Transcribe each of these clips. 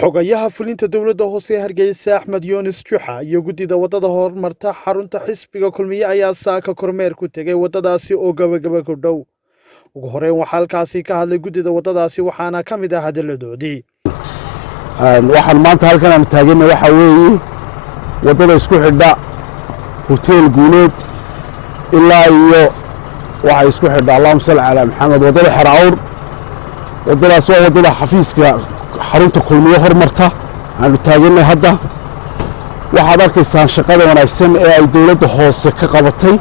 xogayaha fulinta dowladda hoose ee Hargeysa Axmed Yunis Juxa iyo guddida wadada horumarta xarunta xisbiga kulmiye ayaa saaka kormeer ku tagay wadadaasi oo gabagaba ku dhow. ugu horreyn waxaa halkaasi ka hadlay guddida wadadaasi waxaana ka mid ah hadaladoodii. waxaan maanta halkan aan taaganay waxa weeye wadada isku xidha hotel guuleed ilaa iyo waxa isku xidha Allahumma salli ala Muhammad wadada Xaraawr. wadadaas waa wadada xafiiska xarunta kulmiye horumarta aanu taaganay hadda. waxaad arkaysaan shaqada wanaagsan ee ay dowladda hoose ka qabatay.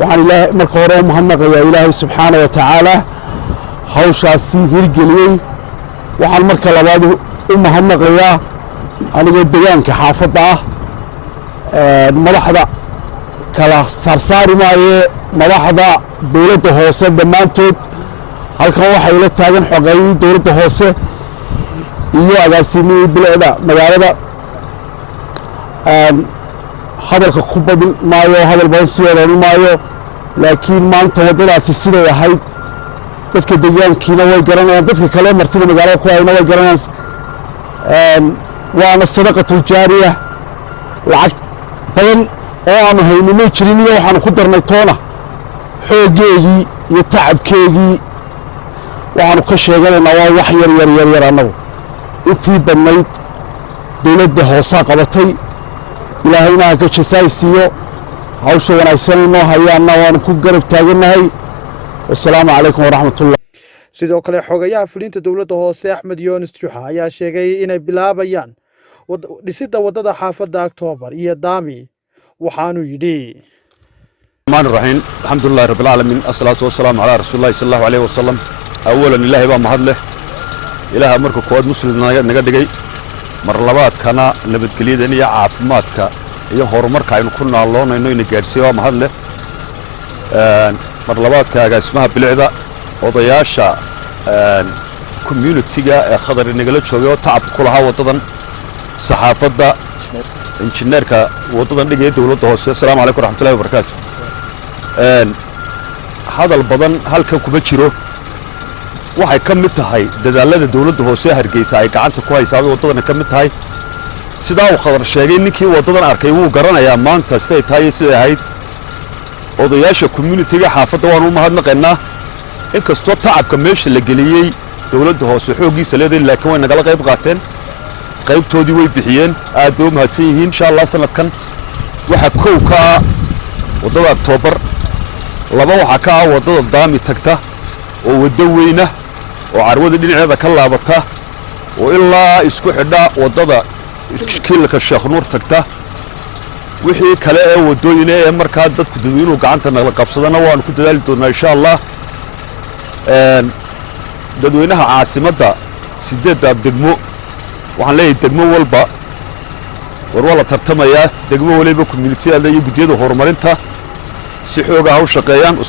waxaan ilaahay marka hore u mahadnaqayaa ilaahay subxaanahu wa tacaala hawshaasi hirgeliyey. waxaan marka labaad u mahadnaqayaa anigoo deegaanka xaafadda ah madaxda kala saarsaari maayee madaxda dowladda hoose dhammaantood halkan waxay la taagan xogeeyay dowladda hoose iyo agaasimihii bilicda magaalada. hadalka ku badin maayo, hadal badan sii odhan maayo, laakiin maanta waddadaasi siday ahayd dadka deegaankiina way garanayaan, dadka kale martida magaalada ku hayna way garanayaan. waana sadaqatul jaariya, lacag badan oo aanu haynin may jirin iyo waxaanu ku darnay toona xooggeegii iyo tacabkeegii waxaanu ka sheeganaynaa waa wax yar annagu intii badnayd dowladda hoosaa qabatay. ilaahayna ha ka jasaaysiiyo hawsha wanaagsan inoo hayaanna waanu ku garab taagannahay. wassalaamu calaykum waraxmatullah. sidoo kale xogayaha fulinta dowladda hoose Axmed Yunis Juxa ayaa sheegay inay bilaabayaan dhisidda wadada xaafadda October iyo Daami. waxaanu yidhi الرحمن الرحيم الحمد لله رب العالمين الصلاة والسلام على رسول الله صلى الله عليه وسلم. أولا إلهي بقى مهد له إله مركو كواد مسلم نقدقي مر لباد كان نبت قليدا يا عافماتك يا هورمرك إنه كنا الله إنه ينقرسي مهد له مر لباد كا اسمها بالعدا وضياشة كوميونيتي خضر نقلت شوية تعب كلها وطن صحافة إنجنيرك وطن نجي دولة هوس. السلام عليكم ورحمة الله وبركاته. هذا البدن هل كوبتشيرو waxay ka mid tahay dadaalada dawladda hoose Hargeysa ay gacanta ku haysaa wadadana ka mid tahay. sidaa uu khadar sheegay ninkii wadadan arkay wuu garanayaa maanta say tahay sida ahayd. odayaasha community-ga xaafadda waan u mahadnaqaynaa inkastoo tacabka meesha la geliyay dawladda hoose xoogiisa leedahay laakiin way nagala qayb qaateen, qaybtoodii way bixiyeen. aad bay u mahadsan yihiin. insha Allah sanadkan waxa kow ka wadada October, laba waxa ka wadada Daami tagta oo wada weyna oo carwada dhinaceeda ka laabata oo ilaa isku xidha wadada kiilka Sheekh Nuur tagta. wixii kale ee wadooyina ee markaa dadku dadweynuhu gacanta nagala qabsadana waan ku dadaali doonaa insha Allah. dadweynaha caasimadda 8 degmo waxaan leeyahay degmo walba war wala tartamaya, degmo waliba community-da iyo guddiyada horumarinta si xooga u shaqeeyaan.